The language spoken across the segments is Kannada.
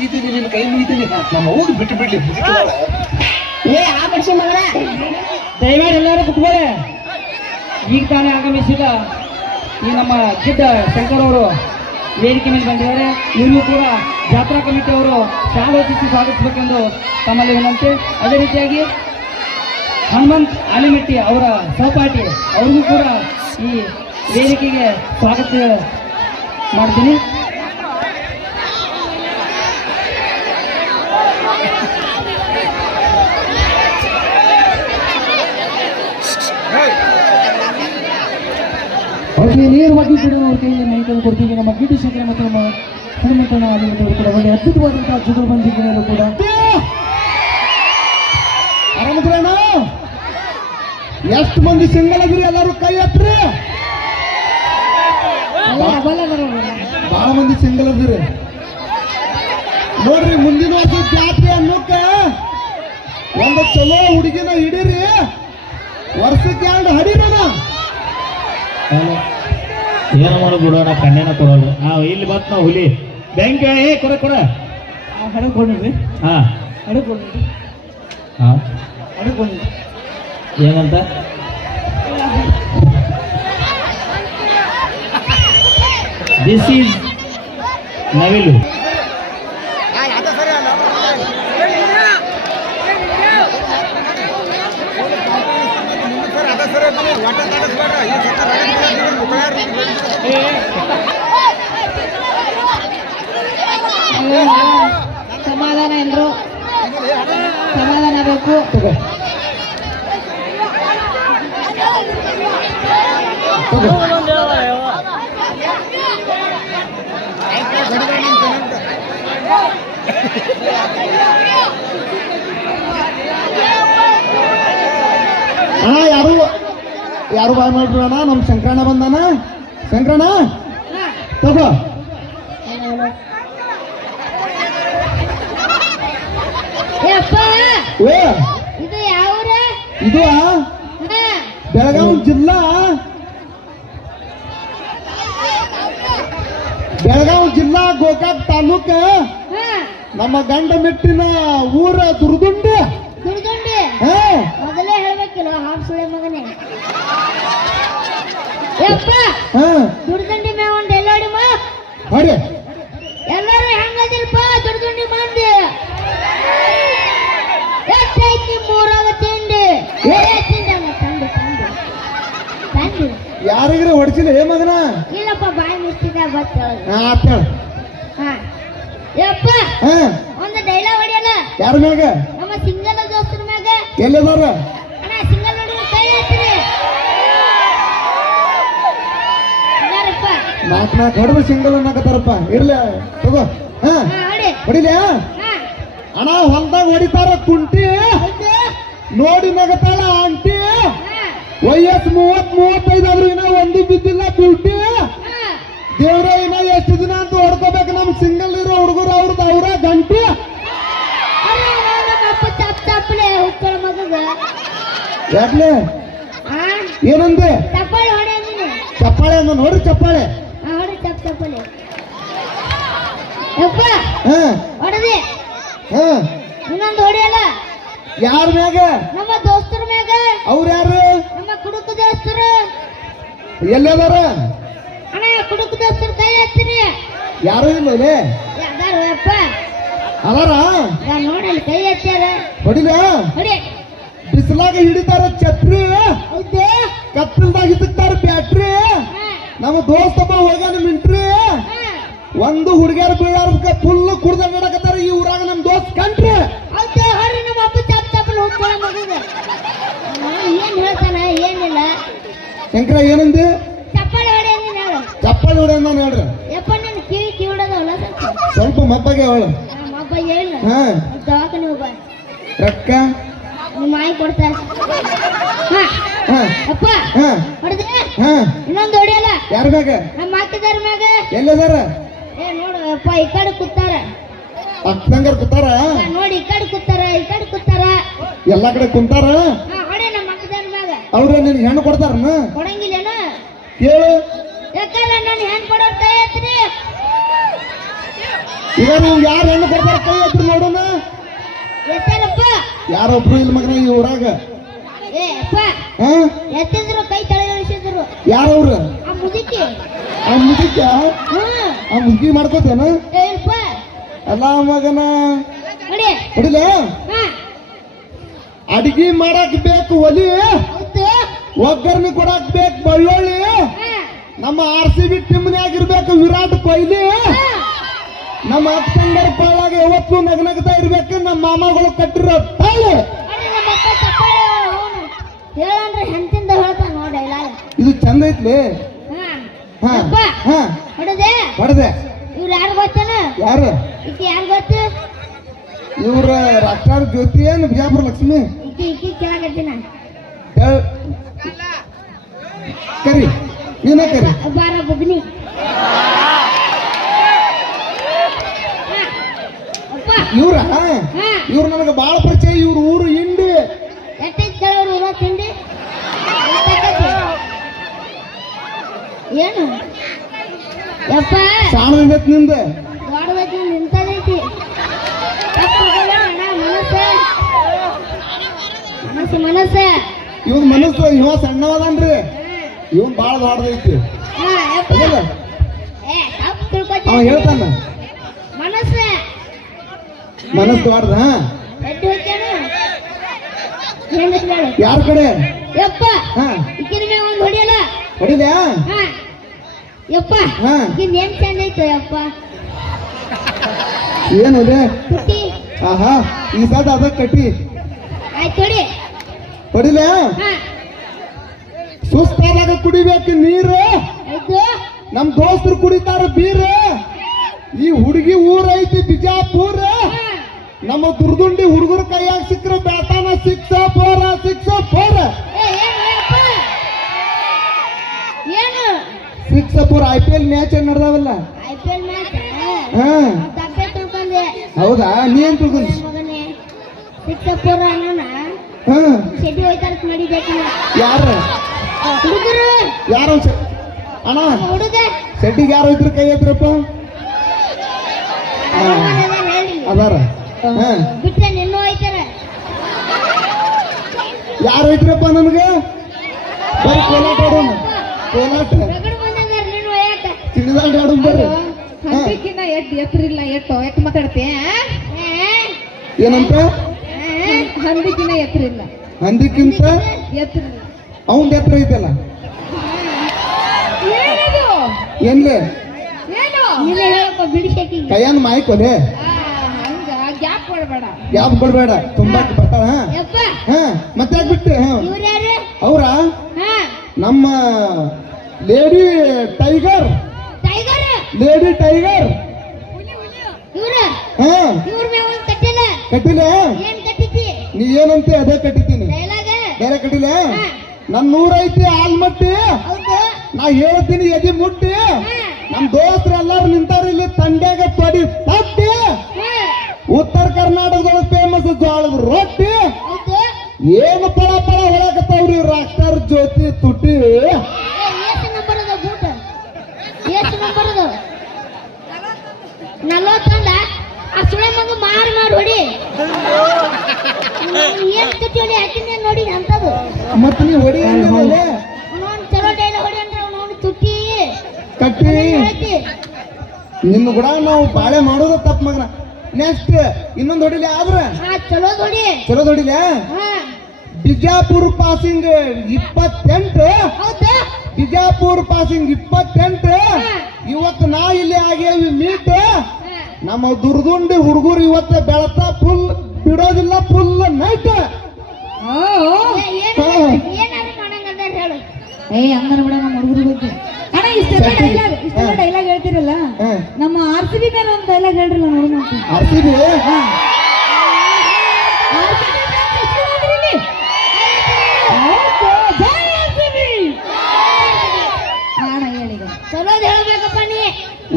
ಮುಗಿತೀನಿ ನಿನ್ನ ಕೈ ಮುಗಿತೀನಿ ನಮ್ಮ ಊರು ಬಿಟ್ಟು ಬಿಡ್ಲಿ ಏ, ಆ ಬಡ್ಸಿ ಮಗನ ಎಲ್ಲರೂ ಕುತ್ಕೊಳ್ಳಿ. ಈಗ ತಾನೇ ಆಗಮಿಸಿದ ಈ ನಮ್ಮ ಗಿಡ್ಡ ಶಂಕರ್ ಅವರು ವೇದಿಕೆ ಮೇಲೆ ಬಂದಿದ್ದಾರೆ. ಇವರು ಕೂಡ ಜಾತ್ರಾ ಕಮಿಟಿ ಅವರು ಶಾಲೋಚಿಸಿ ಸ್ವಾಗತಿಸಬೇಕೆಂದು ತಮ್ಮಲ್ಲಿ ವಿನಂತಿ. ಅದೇ ರೀತಿಯಾಗಿ ಹನುಮಂತ್ ಆಲಿಮೆಟ್ಟಿ ಅವರ ಸಹಪಾಠಿ, ಅವ್ರಿಗೂ ಕೂಡ ಈ ವೇದಿಕೆಗೆ ಸ್ವಾಗತ ಮಾಡ್ತೀನಿ. ಅವ್ರಿಗೆ ಬಿಡುವ ಕೈಯಲ್ಲಿ ಮಾಹಿತಿಯನ್ನು ಕೊಡ್ತೀವಿ ನಮ್ಮ ಗಿಡ್ಡ ಶಂಕರ ಮತ್ತು ನಮ್ಮ ಆಲಿಮೆಟ್ಟಿ ಅವರು ಕೂಡ. ಒಳ್ಳೆ ಅದ್ಭುತವಾದಂತಹ ಜುಗಲ್ಬಂದಿಗಳು ಕೂಡ. ಎಷ್ಟು ಮಂದಿ ಸಿಂಗಲ್ ಆಗಿರಿ ಎಲ್ಲರೂ ಕೈ ಹತ್ರಿ ಬಹಳ ಮಂದಿ ಸಿಂಗಲ್ ಅದಿರಿ ನೋಡ್ರಿ ಮುಂದಿನ ವರ್ಷ ಜಾತ್ರೆ ಅನ್ನೋಕ ಒಂದು ಚಲೋ ಹುಡುಗಿನ ಹಿಡೀರಿ. ವರ್ಷಕ್ಕೆ ಎರಡು ಹಡಿರಣ ಏನೋ ಮಾಡು ಬಿಡೋಣ ಕಣ್ಣೇನ ಕೊಡೋಣ ಆ ಇಲ್ಲಿ ಬಂತ ನಾವು ಹುಲಿ. ಬ್ಯಾಂಕ್ ಏ ಕೊಡ ಕೊಡ. ಹಡಕೊಂಡಿದ್ರಿ ಹಾ. ಹಡಕೊಂಡಿದ್ರಿ ಹಾ. ಹಡಕೊಂಡಿದ್ರಿ ಏನಂತ? ದಿಸ್ ಈಸ್ ನವಿಲು. ಸಮಾಧಾನ ಎಲ್ರು? ಸಮಾಧಾನ ಬೇಕು? ಯಾರು? ಯಾರು ಬಾಯ್ ಮಾಡ್ಬಿಡೋಣ? ನಮ್ಮ ಶಂಕರಣ್ಣ ಬಂದಾನ? ಶಂಕರಣ್ಣ? ತಗೋ. ಇದು ಬೆಳಗಾವಿ ಜಿಲ್ಲಾ? ಬೆಳಗಾವಿ ಜಿಲ್ಲಾ ಗೋಕಾಕ್ ತಾಲೂಕ. ನಮ್ಮ ಗಂಡ ಮೆಟ್ಟಿನ ಊರ ದುರ್ದುಂಡಿ. ದುಡ್ದುಂಡಿ ಹಾ. ಮೊದಲೇ ಹೇಳ್ಬೇಕಿಲ್ಲ ಹಾಫ್ ಸುಳೆ ಮಗನೇ. ಯಪ್ಪ! ಹಾ. ದುಡ್ದುಂಡಿ ಮ್ಯಾಗ ಒಂದು ಎಲ್ಲೋಡಿ ಮಾ. ಹೊಡಿ. ಎಲ್ಲರೂ ಹೆಂಗದಿಲ್ಪ? ದುಡ್ದುಂಡಿ ಮಂದಿ. ಎಷ್ಟೈತಿ ಮೂರಾಗ ತಿಂಡಿ? ಯಾರಿಗ್ರಿ ಹೊಡ್ಸಿಲ್ಲ? ಏ ಮಗನ? ಇಲ್ಲಪ್ಪ ಬಾಯಿ ಮುಚ್ಚಿದ ಬತ್ತ ಹಾ ಯಪ್ಪ ಒಂದು ಡೈಲಾಗ್ ಹೊಡಿಯಲ್ಲ? ಯಾರ ಮ್ಯಾಗ? ನಮ್ಮ ಸಿಂಗಲ್ ದೋಸ್ತರ ಮ್ಯಾಗ. ಎಲ್ಲಿದಾರ ಅಣ್ಣ ಸಿಂಗಲ್ ನೋಡಿ ಕೈ ಹತ್ತಿರಿ ಇದಾರಪ್ಪ ನಾಲ್ಕು ನಾಲ್ಕು ಹೊಡೆದು ಸಿಂಗಲ್ ಅನ್ನಕತ್ತಾರಪ್ಪ ಇರ್ಲಿ ತಗೋ. ಹಾ ಹಾ ಹೊಡಿ. ಹಾ. ಅಣ್ಣ ಹೊಲ್ದಾಗ ಹೊಡಿತಾರ ಕುಂಟಿ ನೋಡಿ ನಗತಾಳ ಆಂಟಿ. ವಯಸ್ಸು ಮೂವತ್ ಮೂವತ್ತೈದು ಆದ್ರೂ ಇನ್ನ ಒಂದು ಬಿದ್ದಿಲ್ಲ ಕುಂಟಿ ದೇವ್ರ ಇನ್ನ ಎಷ್ಟು ದಿನ ಅಂತ ಹೊಡ್ಕೋಬೇಕು ನಮ್ ಸಿಂಗಲ್ ಇರೋ ಹುಡುಗರು ಅವ್ರದ್ದು ಅವ್ರ ಗಂಟು. ಯಾಕ್ಲೆ? ಏನಂದೆ? ಚಪ್ಪಾಳೆ ಅಂದ ನೋಡ್ರಿ ಚಪ್ಪಾಳೆ ಆ ಹೊಡೆ ತಪ್ಪ ತಪ್ಪಲೆ ಯಪ್ಪ ಹೊಡೆದಿ. ಇನ್ನೊಂದು ಹೊಡಿಯಲ್ಲ? ಯಾರ ಮ್ಯಾಗ? ನಮ್ಮ ದೋಸ್ತರ ಮ್ಯಾಗ. ಅವ್ರ ಯಾರು? ನಮ್ಮ ಕುಡುಕು ದೋಸ್ತರು. ಎಲ್ಲದಾರ ಅಣ್ಣ ಕುಡುಕು ದೋಸ್ತರು ಕೈ ಹತ್ತಿರಿ ಯಾರು ಇಲ್ಲ ಯಾರು ಯಪ್ಪ ಅದಾರ ನಾ ನೋಡಲ್ಲಿ ಕೈ ಹಚ್ಚಾರ ಹೊಡಿಲ? ಹೊಡಿ. ಬಿಸಿಲಾಗ ಹಿಡಿತಾರ ಛತ್ರಿ? ಕತ್ತಲ್ದಾಗ ಹಿಡಿತಾರ ಬ್ಯಾಟ್ರಿ? ನಮ್ಮ ದೋಸ್ತಪ್ಪ ಹೋಗ್ಯಾನ ಮಿಂಟ್ರಿ? ಒಂದು ಹುಡುಗಿಯರ್ ಬೀಳಾರ್ಕ ಫುಲ್ ಕುಡ್ದ ನಡಕತ್ತಾರ ಈ ಊರಾಗ ನಮ್ ದೋಸ್ತ್ ಕಂಡ್ರೆ ಏನ್ ಹೇಳ್ತಾನ ಏನಿಲ್ಲ. ಶಂಕರ ಏನಂದಿ? ಚಪ್ಪಾಳೆ ಹೊಡೆ ನೀನು ಹೇಳು. ಚಪ್ಪಾಳಿ ಹೇಳ್ರಿ. ಯಪ್ಪ ನಿನ್ನ ಕಿವಿ ಕಿವಿಡೋದವಲ್ಲ ಸ್ವಲ್ಪ ಸ್ವಲ್ಪ ಮಬ್ಬಗೆ ಅವಳು ಅಪ್ಪ ಏನು ಹಾ. ದವಾಖಾನೆ ಹೋಗ ರೊಕ್ಕ? ನಿಮ್ಮ ಮಾಯಿ ಕೊಡ್ತಾರ ಹಾ. ಅಪ್ಪ ಹಾ. ಹೊಡೆದೆ? ಹಾ. ಇನ್ನೊಂದು ಹೊಡೆಯಲ್ಲ? ಯಾರ ಮ್ಯಾಗ? ನಮ್ಮ ಹಾಕಿದಾರ ಮ್ಯಾಗ? ಎಲ್ಲದಾರ? ಏ ನೋಡು ಅಪ್ಪ ಈ ಕಡೆ ಕೂತಾರ. ಅಕ್ಕಂಗಾರ ಕೂತಾರ? ನೋಡಿ ಈ ಕಡೆ ಕೂತಾರ ಈ ಕಡೆ ಕೂತಾರ. ಎಲ್ಲಾ ಕಡೆ ಕುಂತಾರ? ಹಾ ಹೊಡೆ ನಮ್ಮ ಹಾಕಿದಾರ ಮ್ಯಾಗ. ಅವ್ರ ನಿನ್ ಹೆಣ್ಣು ಕೊಡ್ತಾರನ? ಕೊಡಂಗಿಲ್ಲೇನು? ಕೇಳು. ಯಾಕಂದ್ರೆ ನಾನು ಹೆಣ್ಣು ಕೊಡೋರ್ ಕೈ ಹತ್ರಿ ಈಗ ನೀವು ಯಾರು ಹೆಣ್ಣು ಕೊಡ್ತಾರ ಕೈ ಎತ್ರಿ ನೋಡೋಣ? ಎತ್ತಾರಪ್ಪ ಯಾರೊಬ್ರು ಇಲ್ಲ ಮಗನ ಈ ಊರಾಗ. ಏ ಅಪ್ಪ. ಹಾ ಎತ್ತಿದ್ರು ಕೈ ತಲೆಗಳಿಸಿದ್ರು ಯಾರವ್ರು ಆ ಮುದುಕಿ. ಆ ಮುದುಕ ಹ್ಮ್. ಆ ಮುದುಕಿ ಮಾಡ್ಕೋತೇನ? ಅಲ್ಲ ಮಗನ. ಹೊಡಿಲ? ಅಡಿಗೆ ಮಾಡಕ್ ಬೇಕು ಒಲಿ. ಒಗ್ಗರ್ನಿ ಒಗ್ಗರ್ಣಿ ಕೊಡಕ್ ಬೇಕು ಬಳ್ಳೊಳ್ಳಿ. ನಮ್ಮ ಆರ್ ಸಿ ಬಿ ಟೀಮ್ನ್ಯಾಗಿರ್ಬೇಕು ವಿರಾಟ್ ಕೊಹ್ಲಿ. ನಮ್ಮ ಅಕ್ಕಂಗರ ಪಾಳಾಗ ಯಾವತ್ತು ನಗನಗ್ತಾ ಇರ್ಬೇಕು. ನಮ್ಮ ಮಾಮಗಳು ಕಟ್ಟಿರೋ ಡೈಲಾಗ್. ಇದು ಚಂದ ಐತ್ಲಿ? ಹಾ. ಹಾ. ಹಾ. ಹೊಡದೆ? ಹೊಡೆದೆ. ಇವ್ರು ಯಾರು ಗೊತ್ತೇನ? ಯಾರು? ಈಕಿ ಯಾರು ಗೊತ್ತು? ಇವ್ರ ರಾಷ್ಟ್ರ ಜ್ಯೋತಿ ಏನು ಬಿಜಾಪುರ ಲಕ್ಷ್ಮಿ? ಈಕಿ ಈಕಿ ಕೇಳಕತ್ತೀನ. ಕರಿ. ನೀನೇ ಕರಿ. ಬಾರ ಬುಗ್ನಿ. ಇವ್ರ? ಹಾ. ಇವ್ರು ನನಗೆ ಬಹಳ ಪರಿಚಯ ಇವ್ರ ಊರು ಇಂಡಿ ಎಟ್ಟೈತ್ ಕೇಳೋರು ಊರ ತಿಂಡಿ ಎಷ್ಟಾಕೈತಿ? ಏನು ಯಪ್ಪ ಸಾಣದೈತ್ನಿಂದ ನಿಂತದೈತಿ ಅಣ್ಣ, ಮನಸ್ಸು. ಮನಸ್ಸು ಮನಸ್ಸು. ಇವ್ ಮನಸ್ಸು ಇವ ಸಣ್ಣವದನ್ರಿ. ಇವನ್ ಬಾಳ ದೊಡ್ಡದೈತಿ. ಅವ ಹೇಳ್ತಾನ. ಮನಸ್ಸು. ಮನಸ್ಸು ದೊಡ್ಡದ ಯಾರ ಕಡೆ? ಯಪ್ಪ. ಹಾ. ಒಂದು ಹೊಡಿಯಲ್ಲ? ಹೊಡಿದ್ಯಾ? ಹಾ. ಯಪ್ಪ ಹಾ. ಏನ್ ಚಂದ ಐತೆ ಯಪ್ಪ? ಪುಟ್ಟಿ. ಆಹಾ ಈ ಸಾದ ಅದ ಕಟ್ಟಿ. ಆಯ್ತು ಹೊಡಿಲ ಹಾ. ಸುಸ್ತಾದಾಗ ಕುಡಿಬೇಕು ನೀರು. ಆಯ್ತು. ನಮ್ ದೋಸ್ತರು ಕುಡಿತಾರ ಬೀರ್. ಈ ಹುಡುಗಿ ಊರೈತಿ ಬಿಜಾಪುರ. ಹಾ. ನಮ್ಮ ದುರ್ದುಂಡಿ ಹುಡುಗರ ಕೈಯಾಗ ಸಿಕ್ಕ್ರ ಬ್ಯಾಟಾನ six four six. Four I P L match ನಡೆದಾವಲ್ಲ? ಹಾ. ತಪ್ಪೆ ಹೌದಾ? ನೀ ಏನ್ ತಿಳ್ಕೊಂಡಿ? ಹಾ. ಯಾರ? ಅಣ್ಣ? ಶೆಟ್ಟಿಗೆ ಯಾರು ಇದ್ರು ಕೈ ಎತ್ರಪ್ಪ ಹೇಳಿ. ಅದಾರ? ಯಾರು ಐತ್ರಪ್ಪ ನಮ್ಗೆ ಬರೀ ಕೋಲಾಟ ಕೋಲಾಟ. ಒಯ್ಯಾಕ ತಿಳಿದಾಡಿ ಆಡೋಣ ಬರ್ರಿ ಹಾ. ಹಂತಕ್ಕಿನ್ನ ಎದ್ದು ಎತ್ತರಿಲ್ಲ ಎತ್ತು. ಮಾತಾಡ್ತೀಯ ಏನಂತ? ಹಂದಿಕಿನ ಎತ್ತರಿಲ್ಲ. ಹಂದಿಕ್ಕಿಂತ? ಎತ್ತರಿಲ್ಲ. ಅವನ್ ಎತ್ತರ ಐತಲ್ಲ? ಏನ್ಲೆ? ಕೈಯನ್ ಮಾಯಿ ಕೊಲೆ ಆ, ಹಂಗ ಗ್ಯಾಪ್ ಕೊಡ್ಬೇಡ. ಯಾವ್ದು ಕೊಡ್ಬೇಡ ತುಂಬಾ ಬರ್ತಾಳ ಹಾ? ಯಪ್ಪ. ಮತ್ತೆ ಬಿಟ್ಟು ಅವ್ರ? ಹಾ. ನಮ್ಮ ಲೇಡಿ ಟೈಗರ್. ಲೇಡಿ ಟೈಗರ್ ಕಟ್ಟಿಲ್ಲ. ನೀ ಏನಂತೆ ಅದೇ ಕಟ್ಟಿದ್ದೀನಿ. ಡೈಲಾಗ? ಬೇರೆ ಕಟ್ಟಿಲ್ಲ? ಹಾ. ನನ್ ನೂರ ಐತಿ ಆಲ್ಮಟ್ಟಿ ನಾ ಹೇಳ್ತೀನಿ ಎದಿ ಮುಟ್ಟಿ. ಹಾ. ನಮ್ ದೋಸ್ತರು ಎಲ್ಲಾರು ನಿಂತಾರ ಇಲ್ಲಿ ತಂಡ್ಯಾಗ ತೊಡಿ ತಟ್ಟಿ ಹಾ. ಉತ್ತರ ಕರ್ನಾಟಕದೊಳಗೆ ಫೇಮಸ್ ಜೋಳದ ರೊಟ್ಟಿ. ಏನು ಪಳ ಪಳ ಹೊಳಕತ್ತಾವ್ರಿ? ಏನ್ ಕಟ್ಟಿ ಹೊಡಿ ಹಾಕಿನ ನೋಡಿ ಅಂತದು ಮತ್ತೆ ನೀ ಹೊಡಿ ಚಲೋ ಡೈಲ ಹೊಡಿ ಅಂದ್ರೆ ಅವನವನ್ ತುಟ್ಟಿ. ಕಟ್ಟಿ. ನಿಮ್ಮ ನಿನ್ನ ಕೂಡ ನಾವು ಬಾಳೆ ಮಾಡೋದು ತಪ್ಪ ಮಗನ. ನೆಕ್ಸ್ಟ್ ಇನ್ನೊಂದು ಹೊಡಿಲಿ ಆದ್ರ? ಚಲೋ ಹೊಡಿ. ಚಲೋ ಹೊಡಿಲ? ಹಾ. ಬಿಜಾಪುರ ಪಾಸಿಂಗ್ ಇಪ್ಪತ್ತೆಂಟು. ಬಿಜಾಪುರ್ ಬಿಜಾಪುರ ಪಾಸಿಂಗ್ ಇಪ್ಪತ್ತೆಂಟು. ಇವತ್ತು ನಾ ಇಲ್ಲಿ ಆಗೇವಿ ಮೀಟ್ ನಮ್ಮ ದುರ್ದುಂಡಿ ಹುಡುಗರು ಇವತ್ತು ಬೆಳತ ಫುಲ್ ಬಿಡೋದಿಲ್ಲ ಫುಲ್ ನೈಟ್ ಏ, ಹಂಗನ ಬಿಡ ನಮ್ಮ ಹುಡುಗರು ಬಗ್ಗೆ. ಅಣ್ಣ ಇಷ್ಟೆಲ್ಲ ಸರಿ. ಡೈಲಾಗ್ ಇಷ್ಟೆಲ್ಲ ಡೈಲಾಗ್ ಹೇಳ್ತಿರಲ್ಲ? ನಮ್ಮ ಆರ್ ಸಿ ಬಿ ಮೇಲೆ ಒಂದು ಡೈಲಾಗ್ ಹೇಳ್ರಲ್ಲ ನೋಡೋಣ ಅಂತ. R C B?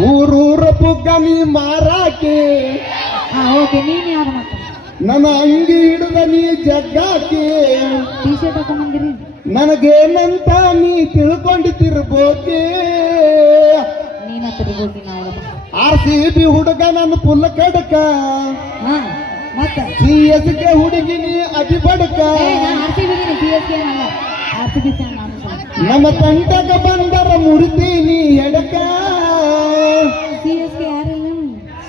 ಊರೂರ ಪುಗ್ಗ ನೀ. ಮಾರಾಕಿ. ಹಾ ಓಕೆ ನೀನ್ ಯಾರು ಮಾತಾಡ ನನ್ನ ಅಂಗಿ ಹಿಡಿದ ನೀ ಜಗ್ಗಾಕಿ. ಟೀ ಶರ್ಟ್ ಹಾಕೊಂಡ್ಬಂದಿರಿ ನನಗೇನಂತ ನೀ ತಿಳ್ಕೊಂಡಿತಿರ್ಬೋಕೆ ನೀನ ತಿರ್ಬೋದಿ ನಾವು ಆರ್ ಸಿ ಬಿ ಹುಡುಗ ನನ್ನ ಪುಲ್ ಕಡಕ. ಹಾ ಮತ್ತೆ? ಸಿ ಎಸ್ ಕೆ ಹುಡುಗಿ ನೀ ಅತಿ ಬಡಕ. R C B C S ನಮ್ಮ ತಂಟಕ ಬಂದರ ಮುರಿತೀನಿ ಎಡಕ.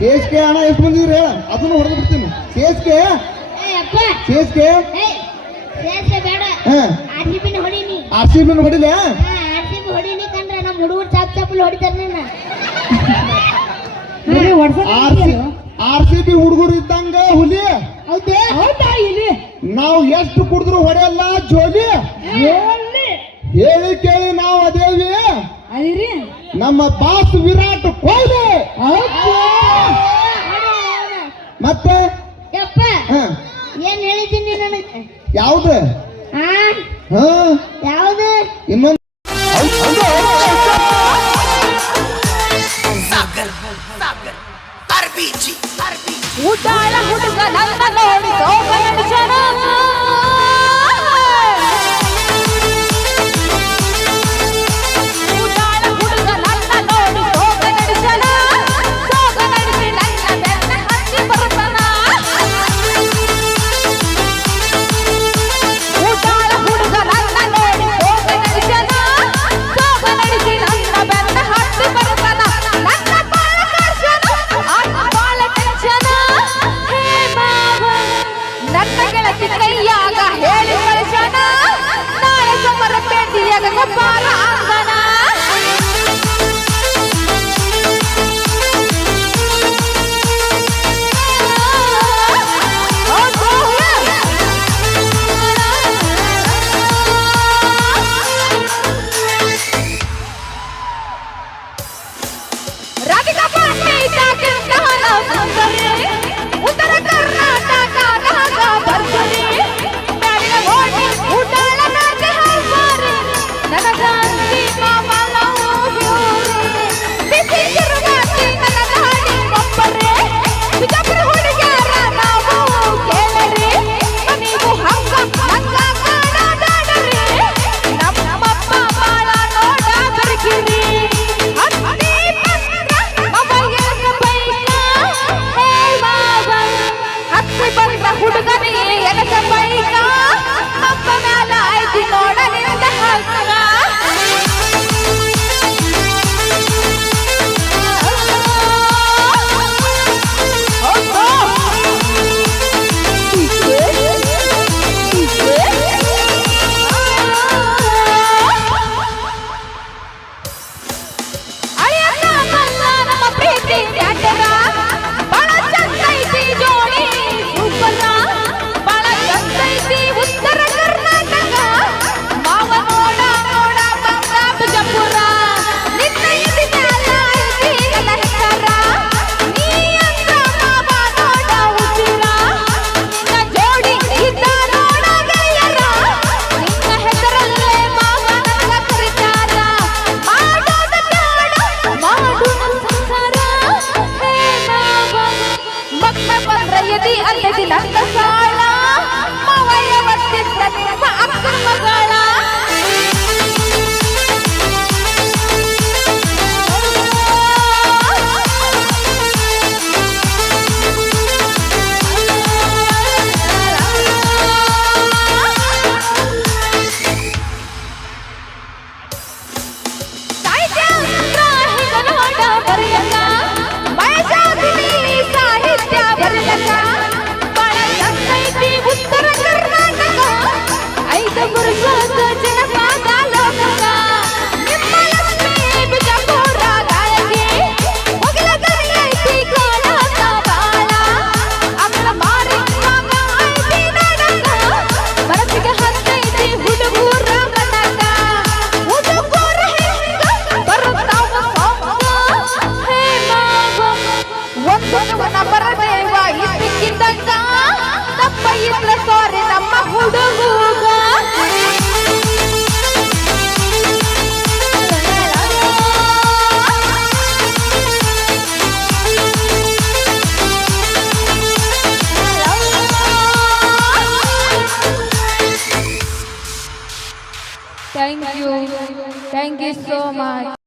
ಸೇಸ್ಕೆ ಹಣ ಎಷ್ಟು ಬಂದಿದ್ರಿ ಹೇಳ? ಅದನ್ನು ಹೊಡೆದು ಬಿಡ್ತೀನಿ. ಸೇಸ್ಕೆ ಸೇಸ್ಕೆ ಆರ್ ಸಿ ಬಿನ ಹೊಡಿಲಿ? ಆರ್ ಸಿ ಬಿ ಹುಡುಗರು ಇದ್ದಂಗ ಹುಲಿ? ನಾವು ಎಷ್ಟು ಕುಡಿದ್ರು ಹೊಡೆಯಲ್ಲ ಜೋಲಿ? ಹೇಳಿ ಕೇಳಿ ನಾವು ಅದೇವಿ? ನಮ್ಮ ಬಾಸ್ ವಿರಾಟ್ ಕೊಹ್ಲಿ! આવતે so much.